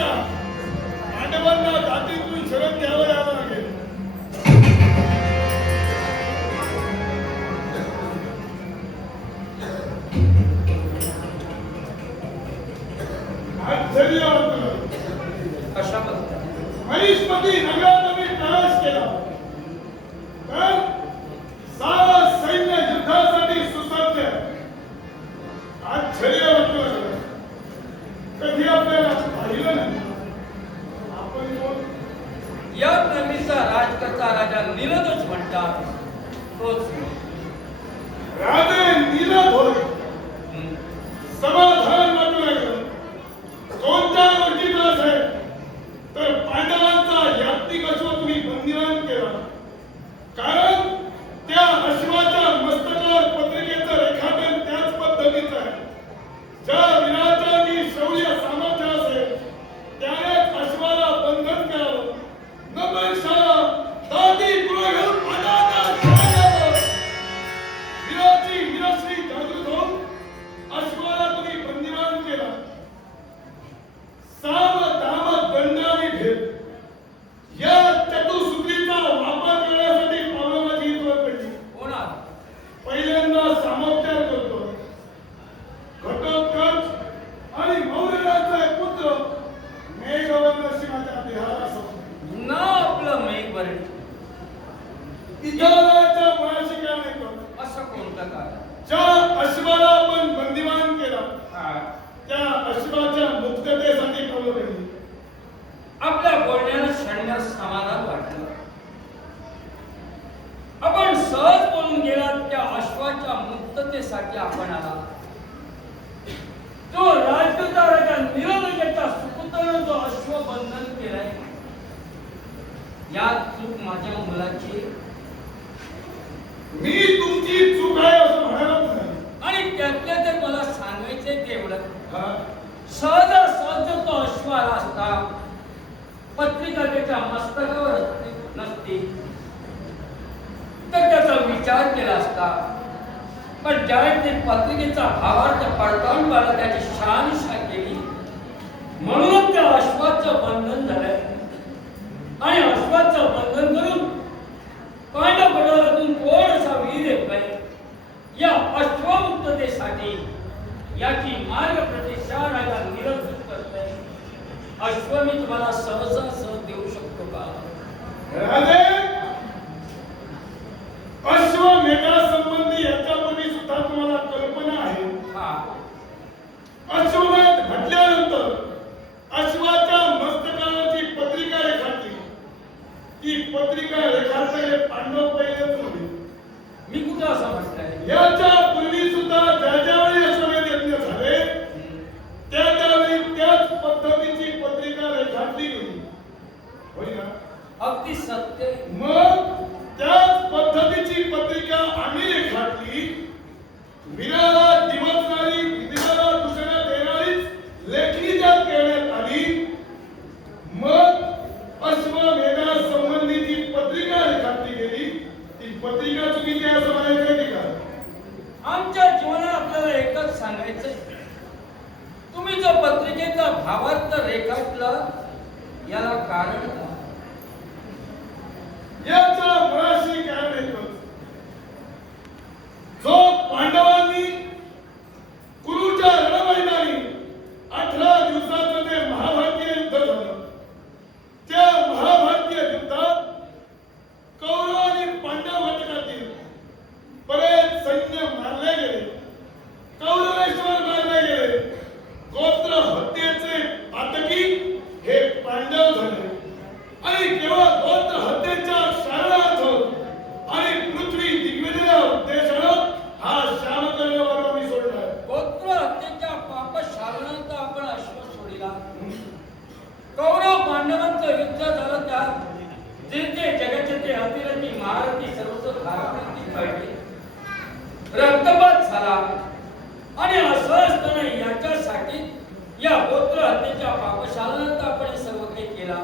का पांडवांना जातीतून शरण घ्यावं लागेल. आश्चर्य होतं. कशाबद्दल? महिष्मती नगरात मी प्रवेश केला तर सारा सैन्य युद्धासाठी सुसज्ज. आश्चर्य होतं. कधी आपल्याला पाहिलं नाही. आपण कोण? या नगरीचा राजकर्ता राजा नीलदोष म्हणतात. तोच राजे नीलद होय. समाधान वाटू लागलं. कोणत्या गोष्टीचा असेल तर पांडवांचा यात्रिक अश्व तुम्ही बंदिवान केला. कारण त्या अश्वाच्या मस्तकावर पत्रिकेचं रेखाटन त्याच पद्धतीचं आहे. ज्या विराटांनी शौर्य सामर्थ्य असेल त्यानेच अश्वाला बंधन करावं. नमशाला दादी पुढे घेऊन पांडवांना शरण विराची विराश्री जागृत होऊन अश्वाला तुम्ही बंदिवान केला. साम दाम दंडाने भेद या चतुसूत्रीचा वापर करण्यासाठी पावलाची हितवर पडली. होणार. पहिल्यांदा सामोपचार करतो. घटोत्कच आणि मौर्यराजाचा एक पुत्र मेघवर्ण सिंहाच्या देहाला सोडला. ना आपलं मेघवर्ण विधानाच्या मुळाशी काय नाही करत. असं कोणतं काय? ज्या अश्वाला आपण बंदिवान केला त्या अश्वाच्या मुक्ततेसाठी पावलं पडली. आपल्या बोलण्यानं शरण्यास समाधान वाटलं. आपण सहज बोलून गेलात. त्या अश्वाच्या मुक्ततेसाठी आपण आला. तो राजकर्ता राजा नीलदोषाच्या सुपुत्रानं जो अश्व बंधन केलाय यात चूक माझ्या मुलाची. मी तुमची चूक आहे असं म्हणायलाच नाही. आणि त्यातल्या ते मला सांगायचे तेवढं. हा? सहज तो अश्व आला असता. पत्रिका त्याच्या मस्तकावर नसती तर त्याचा विचार केला असता. पण ज्यावेळेस ते पत्रिकेचा भावार्थ पडताळून पाहिला त्याची शहानिशा केली म्हणून त्या अश्वाचं बंधन झालंय. आणि अश्वाचं बंधन करून पांडव पटलातून कोण असा वीर येत नाही. या अश्वमुक्ततेसाठी याची मार्ग प्रतिष्ठा राजा नीलदोष करतोय. अश्व मी तुम्हाला सहज देऊ शकतो का? राजे अश्वमेधासंबंधी याच्यापूर्वी सुद्धा तुम्हाला कल्पना आहे. हा. अश्वमेध म्हटल्यानंतर अश्वाच्या मस्तकावरची पत्रिका रेखाटली. ती पत्रिका रेखाटणारे पांडव पहिलेच नव्हे. मी कुठं असं म्हटलंय? याच्या पूर्वी सुद्धा ज्या ज्यावेळी अश्वमेध यज्ञ झाले त्या त्यावेळी त्याच पद्धतीची पत्रिका रेखाटली गेली. होय ना? अगदी सत्य. मग त्याच पद्धतीची पत्रिका आम्ही रेखाटली. वीराला दिवसणारी विधीला दुसऱ्या देणारीच लेखणी त्यात करण्यात आली. मग अश्वमेधा संबंधीची पत्रिका रेखाटली गेली. ती पत्रिका चुकीची आहे असं म्हणायचं का? आमच्या जीवनात आपल्याला एकच सांगायचंय. तुम्ही जो पत्रिकेचा भावार्थ रेखाटला याला कारण काय? याच्या मुळाशी कारण एकच. जो पांडवांनी कुरुच्या रणमैदानी 18 दिवसाचं जे महाभारतीय युद्ध झालं त्या महाभारतीय युद्धात कौरव आणि पांडव घटकातील बरेच सैन्य मारले गेले. कौरवेश्वर मारले गेले. गोत्र हत्येचे पातकी हे पांडव झाले. आणि केवळ गोत्र हत्येच्या शरणार्थ आणि पृथ्वी दिग्विजय उद्देशानं हा श्यामकर्ण वर्ग मी सोडला. गोत्र हत्येच्या पाप शालनार्थ आपण अश्व सोडिला. कौरव पांडवांचं युद्ध झालं त्यात जे जगाचे ते अतिरथी महारथी सर्वच धारावरती पडले. रक्तपात झाला. आणि असं असताना याच्यासाठी या गोत्र हत्येच्या पापशालानंतर आपण सर्व काही केला.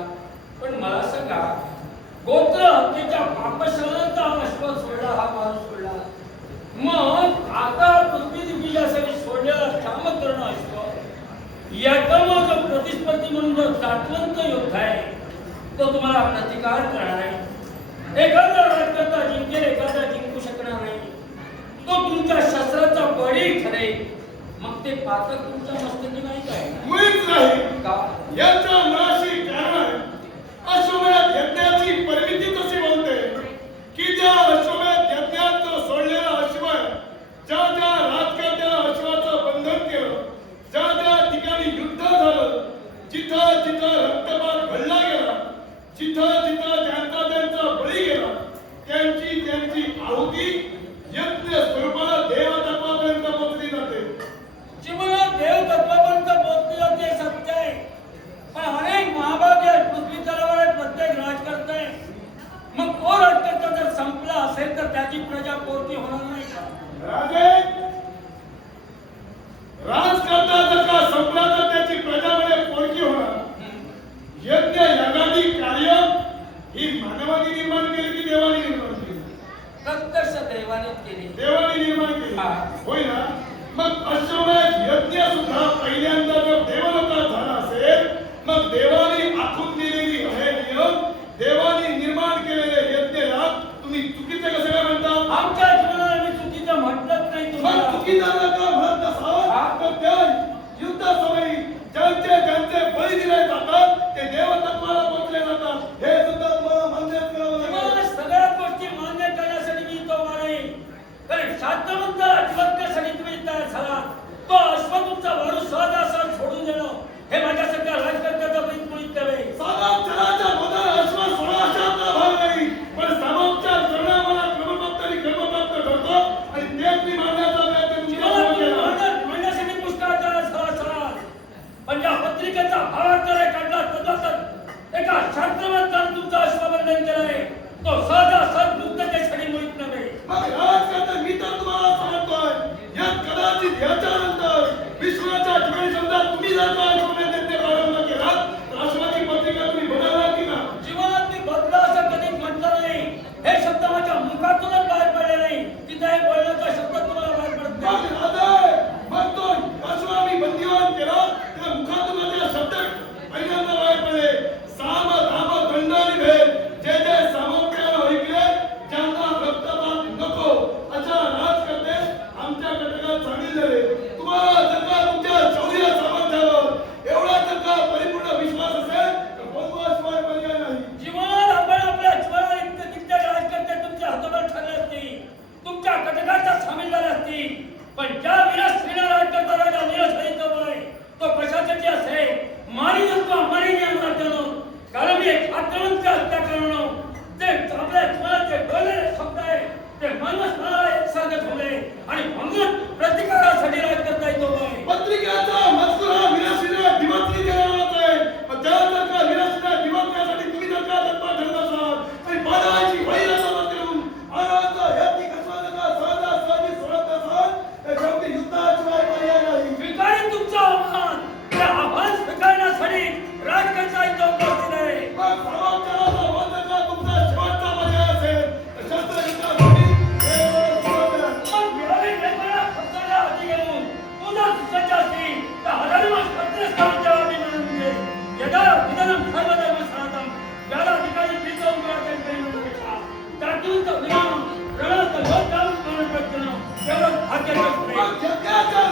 पण मला सांगा गोत्र हत्येच्या पापशालानंतर हा अश्व सोडला हा माणूस सोडला. मग आता पृथ्वी दिग्विजयासाठी सोडलेला श्यामकर्ण अश्व याचा मग प्रतिस्पर्धी म्हणून जर नातवंत योद्धा आहे तो तुम्हाला प्रतिकार करणार आहे. एखादा राजकर्ता जिंकेल, एखादा जिंकू शकणार नाही. तो तुमच्या शस्त्राचा बळी ठरेल. मग ते पातक तुमच्या मस्तकी नाही काय? मुळीच नाही. का? याच्या मुळाशी कारण आहे. अश्वमेध यज्ञाची परिमिती तशी बोलते की ज्या अश्वमेध यज्ञात जो सोडलेला अश्व आहे, ज्या ज्या राजकर्त्याला अश्वाचं बंधन केलं, ज्या ज्या ठिकाणी युद्ध झालं, जिथं जिथं रक्तपात घडला गेला, जिथं जिथं ज्यांचा त्यांचा बळी गेला, त्यांची त्यांची आहुती यज्ञ स्वरूपाला देवतत्वापर्यंत पोहोचली जाते. जीवनात देव तत्वापर्यंत पोहोचले जाते सत्य आहे. पण अनेक महाभाग्य पृथ्वी तलावर आहेत, प्रत्येक राजकर्ता आहे. मग तो राजकर्ता जर संपला असेल तर त्याची प्रजा पोरकी होणार नाही का? राजे, राजकर्ता जर का संपला तर त्याची प्रजामध्ये पोरकी होणार. यज्ञ यागादी कार्य ही मानवाने निर्माण केली की देवाने निर्माण केली? प्रत्यक्ष देवाने केली. देवाने निर्माण केली. हा. होय ना? मग अश्वमेध यज्ञ सुद्धा पहिल्यांदा जर देवलोकात झाला असेल, मग देवाने आखून दिलेली हे नियम, देवाने निर्माण केलेले यज्ञला तुम्ही चुकीचे कसे काय म्हणता? आमच्या जीवनाला मी चुकीचं म्हटलंच नाही मग तुम्हाला. चुकीचा जर का म्हणत नसाल तर त्या युद्धासमयी ज्यांचे ज्यांचे बळी दिले जातात ते देवतत्वाला पोचले जातात. हे सुद्धा तुम्हाला मान्य करावं लागेल. तुम्हाला सगळ्या गोष्टी मान्य करण्यासाठी मी तो आहे. कारण शास्त्रमंताला जिवंतसाठी तुम्ही तयार झाला. तो अश्व तुमचा वारू सहजासहज सोडून देणं हे माझ्यासारख्या राजकर्त्याचं मुळीत नव्हे. सामाचाराच्या मधार अश्व सोडा अशा आपला भाग नाही. पण सामाचार करण्याला क्रमप्राप्त आणि कर्मप्राप्त ठरतो आणि तेच मी मानण्याचा प्रयत्न जीवनात तुमच्या तुम्ही केला. म्हणण्यासाठी पुष्कळाचा सरासरा. पण या पत्रिकेचा भावार्थ काढला तद्वतच एका शास्त्रमंताने तुमचं अश्वबंधन केलंय. तो सहजासहज मुक्ततेसाठी मुळीत नव्हे. मग राजकर्ता मी तर तुम्हाला सांगतोय, यात कदाचित याच्यानंतर विश्वाच्या ठिकाणी समजा तुम्ही जर का अश्वमेध प्रारंभ केलात तर अश्वाची पत्रिका तुम्ही बदलणार की ना? जीवनात मी बदला असं कधीच म्हटलं नाही. हे शब्द माझ्या मुखातूनच बाहेर पडले नाही. तिथे हे बोलण्याचा शब्द तुम्हाला बाहेर पडत मग नाही. राजे, मग तो अश्व आम्ही बंदिवान केला, त्या मुखातून माझे शब्द पहिल्यांदा बाहेर पडले. साम धाम दंडानी भेद, जे जे सामोपचार ऐकले, ज्यांना रक्तपात नको अशा राजकर्ते आमच्या घटकात सामील झाले. तुम्हाला जर का तुमच्या शौर्य सामर्थ्यावर एवढा जर का परिपूर्ण विश्वास असेल तर बोलवाशिवाय पर्याय नाही. जीवनात आपण आपल्या जीवनात कित्येक राजकर्ते तुमच्या हातोहात ठरले असतील, तुमच्या घटकाचा सामील झाले असतील. पण ज्या विनाश श्रीना राजकर्ता राजा निरस आहे तो कशासाठी असे मारी नसतो मारी नाही. कारण मी एक आक्रमणची हत्या करणं ते आपल्या जीवनाचे डोलेले शब्द आहे ते माणूस मला एकसारखे ठेवले आणि म्हणून प्रतिकारासाठी राजकर्ता येतो आहे. पत्रिकेचा मजकूर हा विनाशिना दिवसली देणाराच आहे. पण त्या जर का विनाशिना दिवसण्यासाठी तुम्ही जर का तत्पर ठरत असाल आणि बाधाची वैरता करून आनंद याची कसवाचा सहजासहजी सोडत असाल तर शेवटी युद्धाशिवाय पर्याय नाही. स्वीकारेन तुमचा आव्हान. त्या आव्हान स्वीकारण्यासाठी राजकर्ता इथं उपस्थित आहे. मग समाचाराचा वध का तुमचा शेवटचा पर्याय असेल तर शस्त्रयुद्धासाठी देवाला सोडून द्या. मग मिळाली वेगवेगळ्या शब्दाला हाती घेऊन तू जर सुसज्ज असतील तर हजारो वर्ष प्रत्येक जबाबी म्हणून दे. यदा विधानम सर्वधर्म सनातम ज्याला ठिकाणी प्रीतम करायचे प्रेमपेक्षा त्यातून तर विधानम प्रणात लोक जाऊन प्रत्यन एवढं भाग्य मग यज्ञाच्या